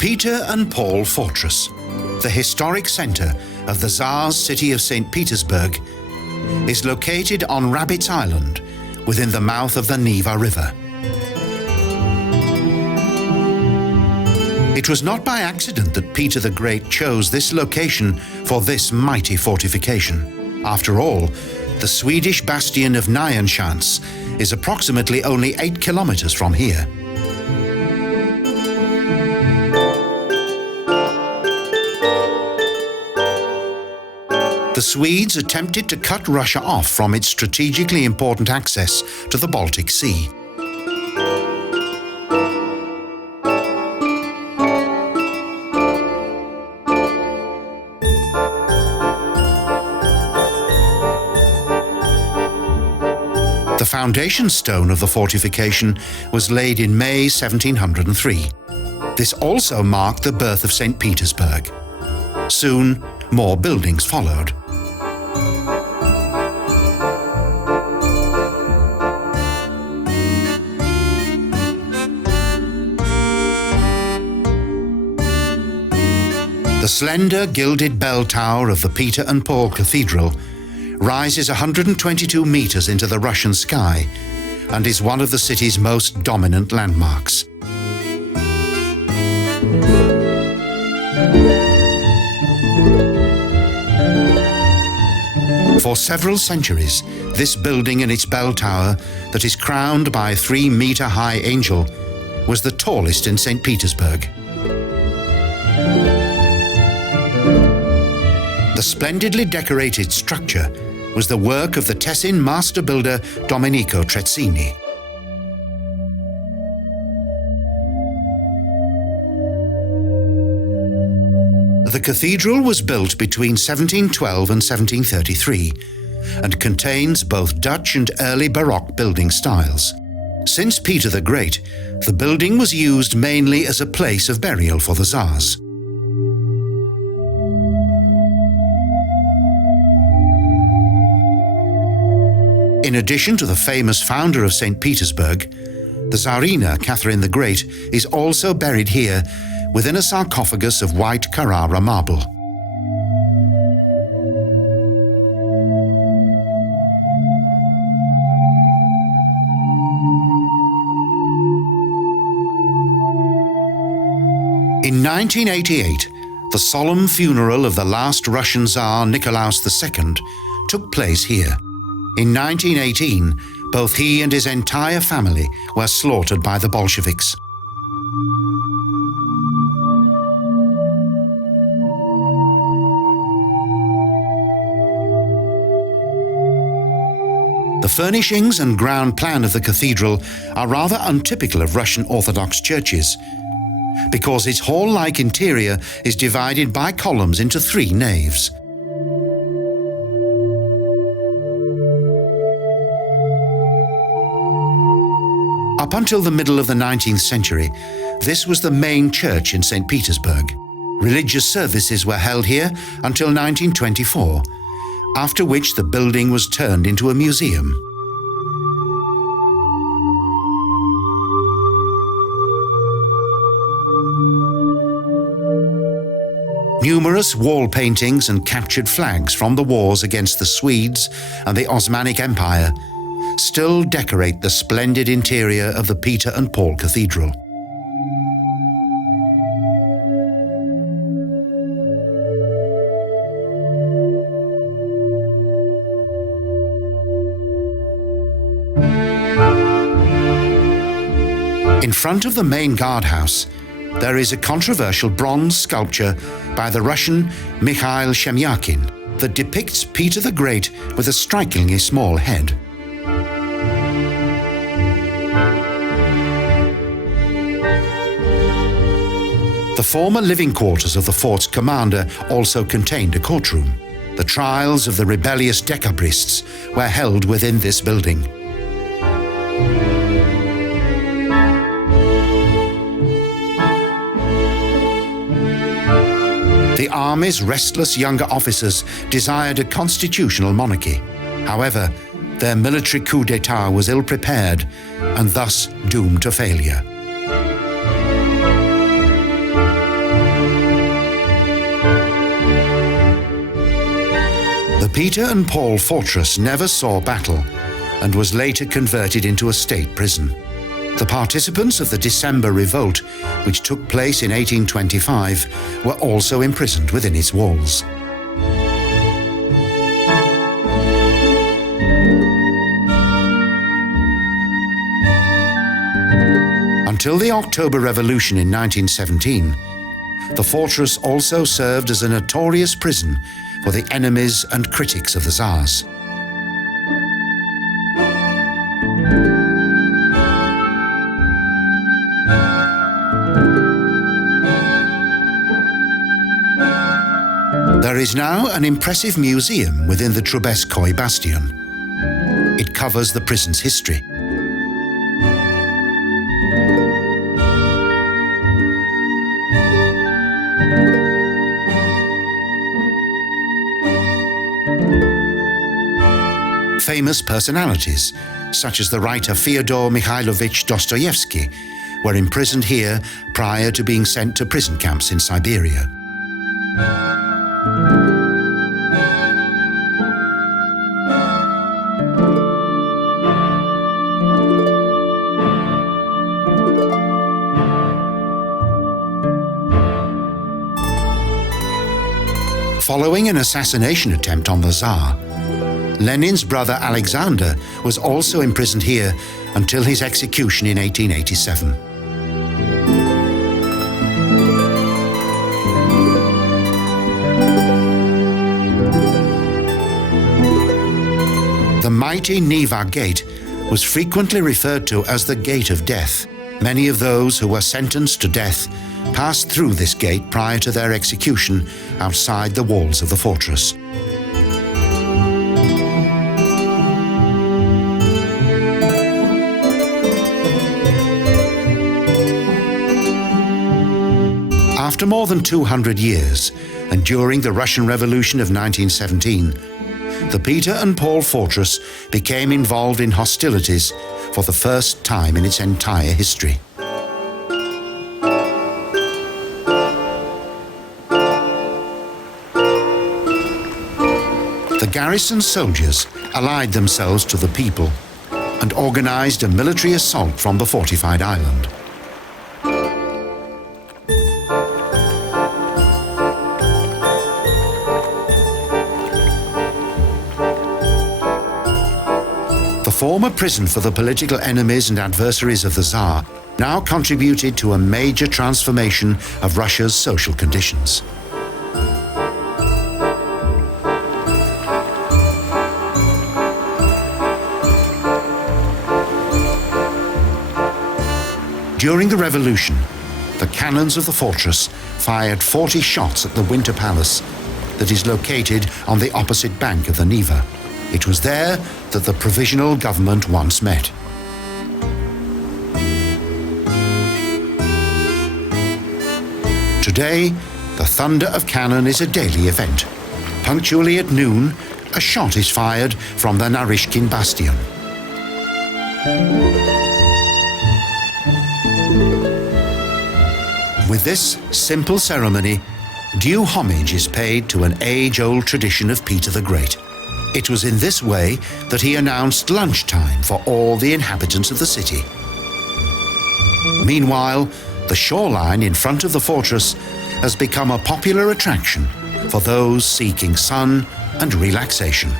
Peter and Paul Fortress, the historic center of the Tsar's city of St. Petersburg, is located on Rabbit's Island within the mouth of the Newa River. It was not by accident that Peter the Great chose this location for this mighty fortification. After all, the Swedish bastion of Naryschkin is approximately only 8 kilometers from here. The Swedes attempted to cut Russia off from its strategically important access to the Baltic Sea. The foundation stone of the fortification was laid in May 1703. This also marked the birth of St. Petersburg. Soon, more buildings followed. The slender gilded bell tower of the Peter and Paul Cathedral rises 122 meters into the Russian sky and is one of the city's most dominant landmarks. For several centuries, this building and its bell tower, that is crowned by a 3-meter-high angel, was the tallest in St. Petersburg. The splendidly decorated structure was the work of the Tessin master builder Domenico Trezzini. The cathedral was built between 1712 and 1733 and contains both Dutch and Early Baroque building styles. Since Peter the Great, the building was used mainly as a place of burial for the Tsars. In addition to the famous founder of St. Petersburg, the Tsarina Catharine The Great is also buried here within a sarcophagus of white Carrara marble. In 1988, the solemn funeral of the last Russian Tsar Nikolaus II took place here. In 1918, both he and his entire family were slaughtered by the Bolsheviks. The furnishings and ground plan of the cathedral are rather untypical of Russian Orthodox churches, because its hall-like interior is divided by columns into 3 naves. Up until the middle of the 19th century, this was the main church in St. Petersburg. Religious services were held here until 1924, after which the building was turned into a museum. Numerous wall paintings and captured flags from the wars against the Swedes and the Osmanic Empire still decorate the splendid interior of the Peter and Paul Cathedral. In front of the main guardhouse, there is a controversial bronze sculpture by the Russian Michail Schemjakin that depicts Peter the Great with a strikingly small head. The former living quarters of the fort's commander also contained a courtroom. The trials of the rebellious decabrists were held within this building. The army's restless younger officers desired a constitutional monarchy. However, their military coup d'etat was ill-prepared and thus doomed to failure. Peter and Paul fortress never saw battle and was later converted into a state prison. The participants of the December Revolt, which took place in 1825, were also imprisoned within its walls. Until the October Revolution in 1917, the fortress also served as a notorious prison for the enemies and critics of the Tsars. There is now an impressive museum within the Trubetskoy Bastion. It covers the prison's history. Famous personalities, such as the writer Fyodor Mikhailovich Dostoevsky, were imprisoned here prior to being sent to prison camps in Siberia. Following an assassination attempt on the Tsar, Lenin's brother Alexander was also imprisoned here until his execution in 1887. The mighty Neva Gate was frequently referred to as the Gate of Death. Many of those who were sentenced to death passed through this gate prior to their execution outside the walls of the fortress. After more than 200 years, and during the Russian Revolution of 1917, the Peter and Paul fortress became involved in hostilities for the first time in its entire history. The garrison soldiers allied themselves to the people and organized a military assault from the fortified island. The former prison for the political enemies and adversaries of the Tsar now contributed to a major transformation of Russia's social conditions. During the revolution, the canons of the fortress fired 40 shots at the Winter Palace that is located on the opposite bank of the Neva. It was there that the provisional government once met. Today, the thunder of cannon is a daily event. Punctually at noon, a shot is fired from the Naryschkin Bastion. With this simple ceremony, due homage is paid to an age-old tradition of Peter the Great. It was in this way that he announced lunchtime for all the inhabitants of the city. Meanwhile, the shoreline in front of the fortress has become a popular attraction for those seeking sun and relaxation.